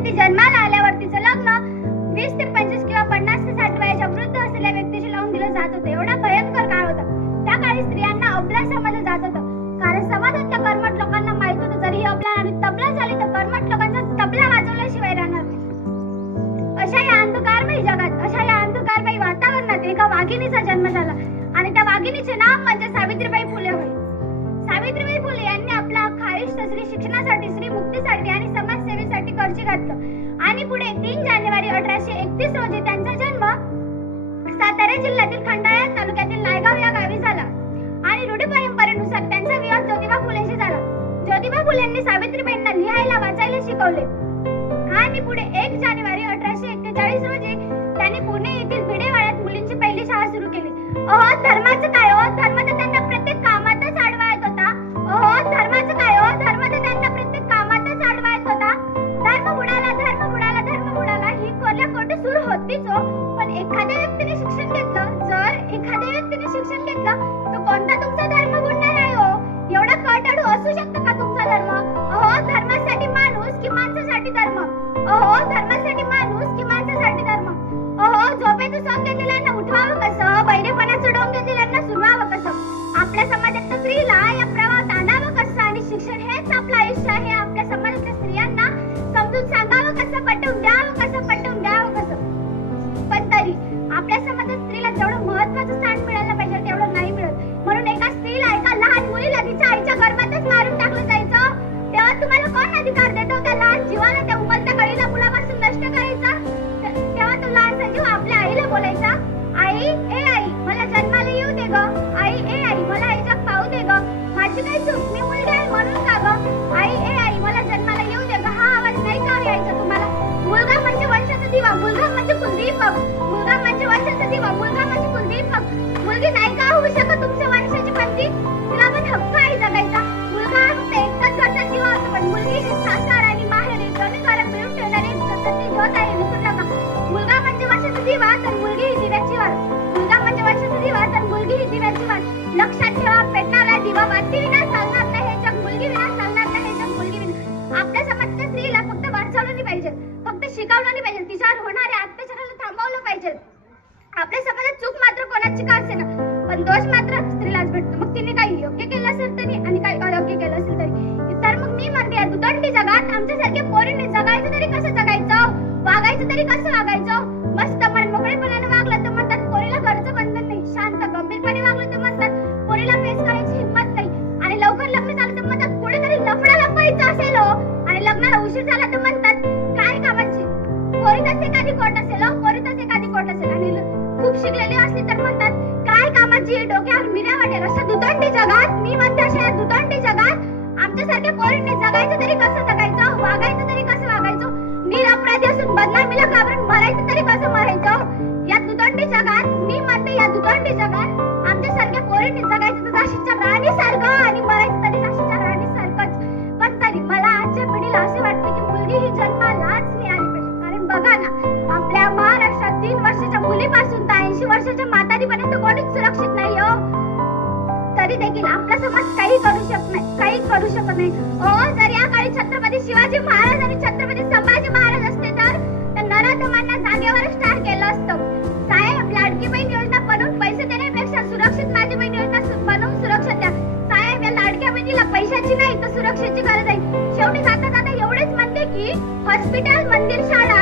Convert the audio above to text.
आणि ती जन्माला आल्यावर तिचं लग्न 20 ते 25 किंवा 50 ते 60 वयाच्या वृद्ध असलेल्या व्यक्तीशी लावून दिलं जात होतं. एवढा भयंकर काळ होता. त्या काळी स्त्रियांना अबला समजलं जात होतं, कारण समाजातल्या कर्मठ लोकांना माहित होतं जरी अबला आणि तबला झाली तर कर्मठ लोकांचा तबला वाजवल्याशिवाय राहणार नाही. अशा या अंधकारमयी जगात, अशा या अंधकारमयी वातावरणात एका वाघिणीचा जन्म झाला आणि त्या वाघिणीचे नाव म्हणजे सावित्रीबाई फुले होय. सावित्रीबाई फुले यांनी आपला अख्खा आयुष्य स्त्री शिक्षणासाठी, स्त्री मुक्तीसाठी आणि समाजसेवेसाठी खर्ची घातलं आणि पुढे 3 जानेवारी 1831 रोजी त्यांचा जन्म सातारा जिल्ह्यातील खंडाळा तालुक्यातील नायगाव या गावी झाला आणि रूढी परंपरेनुसार त्यांचा विवाह ज्योतिबा फुलेंशी झाला. ज्योतिबा फुलेंनी सावित्रीबाईंना लिहायला वाचायला शिकवले आणि पुढे 1 जानेवारी 1841 रोजी त्यांनी पुणे येथील भिडेवाड्यात मुलींची पहिली शाळा सुरू केली. धर्माचं काय हो, धर्म तर त्यांना प्रत्येक कामातच आडवा येत होता. धर्माचं काय हो, धर्म तर त्यांना प्रत्येक कामातच आडवा येत होता. धर्म बुडाला, धर्म बुडाला, धर्म बुडाला ही कोरल्या कोटी सूर होतीच हो. पण एखाद्या व्यक्तीने शिक्षण घेतलं, जर एखाद्या व्यक्तीने शिक्षण घेतलं तर कोणता तुमचा धर्म बुडणार आहे हो? एवढा कटाडू असू शकतो का तुमचा धर्म? धर्मासाठी माणूस की माणसासाठी धर्म? धर्मासाठी माणूस की माणसासाठी धर्म? झोपेचं सॉंग घेतलेल्यांना उठवावं कसं? बैरेपणाचं डोंग घेतलेल्यांना सुरवावं कसं? आपल्या समाजात स्त्रीला या प्रवाहात आणावं कसं? आणि शिक्षण हेच आपलं आयुष्य आहे आपल्या समाजातल्या स्त्रियांना समजून सांगावं कसं? पटवून द्यावं कसं? पटवून द्यावं कसं? पण तरी आपल्या समाजात स्त्रीला जेवढं महत्त्वाचं स्थान मिळायला पाहिजे तेवढं नाही मिळत. म्हणून एका स्त्रीला, एका लहान मुलीला तिच्या आईच्या गर्भातच मारून टाकलं जायचं. तेव्हा तुम्हाला कोण अधिकार देतो त्या लहान जीवाला, त्या उमलत्या कळीला मुलापासून नष्ट करायचा? तेव्हा तो लहानसा जीव आपल्या आईला बोलायचा, आई ए आई मला जन्माला येऊ दे ग, आई ए आई मला हे जग पाहू दे ग, माझी काही चूक, मी मुलगी आहे म्हणून का ग, आई ए आई मला जन्माला येऊ दे ग. हा आवाज नाही का यायचा तुम्हाला? मुलगा म्हणजे वंशाचा दिवा, मुलगा म्हणजे कुलदीपक, मुलगा म्हणजे वंशाचा दिवा, मुलगा म्हणजे कुलदीपक. मुलगी नाही का होऊ शकत तुमच्या वंशाची पत्नी? तिला पण हक्क आहे जगायचा. मुलगा फक्त एकटाच घरचा दिवा असतो, पण मुलगी हे सासर आणि माहेर दोन्ही घरात मिळून ठेवणारी सततची ज्योत आहे, विसरू नका. मुलगा म्हणजे वंशाचा दिवा तर मुलगी ही दिव्याची वाट. मुलगा म्हणजे वंशाचा दिवा तर मुलगी ही दिव्याची वाट. लक्षात ठेवा, पेटणारा दिवा वाती विना चालणार नाही हे जग, मुलगी विना चालणार नाही हे जग, मुलगी विना. आपल्या समाजाच्या स्त्रीला फक्त वाचवलं नाही पाहिजे, फक्त शिकवलं नाही पाहिजे, तिच्यावर होणाऱ्या अत्याचाराला थांबवलं पाहिजे. आपल्या समाजात चूक मात्र कोणाची का असेना, पण दोष मात्र स्त्रीलाच भेटतो. मग तिने काही योग्य केलं असेल तरी आणि काही अयोग्य केलं असेल तरी. तर मग मी म्हणते या दुदंडी जगात आमच्यासारख्या पोरीने जगायचं तरी कसं जगायचं, वागायचं तरी कसं वागायचं? मस्त मनमोकळेपणाने वागलं तर म्हणतात पोरीला घरचं बंधन नाही, शांत गंभीरपणे वागलं तर म्हणतात पोरीला फेस करायची हिंमत नाही, आणि लवकर लग्न झालं तर म्हणतात कुठेतरी लफडा लपवायचं असेल हो, आणि लग्नाला उशीर झाला तर म्हणतात काय कामाची, पोरीतच एखादी कोट असेल हो, पोरीतच एखादी कोट असेल, आणि खूप शिकलेली असली तर म्हणतात काय कामाची, डोक्यावर मिऱ्या वाटेल. अशा दुदंडी जगात, मी म्हणते अशा या दुदंडी जगात आमच्यासारख्या पोरींनी जगायचं तरी कसं जगायचं, वागायचं तरी कसं वागायचं, निरपराधी असून बदनामीला घाबरून मरायचं तरी कसं मरायचं? या दुदंडी जगात, मी म्हणते या दुदंडी जगात आमच्यासारख्या पोरींनी जगायचं तर झाशीच्या राणीसारखं आणि मरायचं तरी झाशीच्या राणीसारखंच. पण तरी मला आजच्या पिढीला असे वाटते की मुलगी ही जन्मालाच मिळाली पाहिजे. कारण बघा ना, आपल्या महाराष्ट्रात 3 वर्षाच्या मुलीपासून तर 80 वर्षाच्या म्हातारीपर्यंत कोणीच सुरक्षित नाही हो. तरी देखील आपला समाज काही करू शकत नाही, काही करू शकत नाही. जर या काळी छत्रपती शिवाजी महाराज आणि छत्रपती संभाजी महाराज असते तर नराधमांना जागेवरच ठार केलं असतं. साहेब, लाडकी बहीण योजना बनवून पैसे देण्यापेक्षा सुरक्षित माझी बहीण योजना बनवून सुरक्षा द्या. साहेब, या लाडक्या बहिणीला पैशाची नाही तर सुरक्षेची गरज आहे. शेवटी जाता जाता एवढेच म्हणते की हॉस्पिटल, मंदिर, शाळा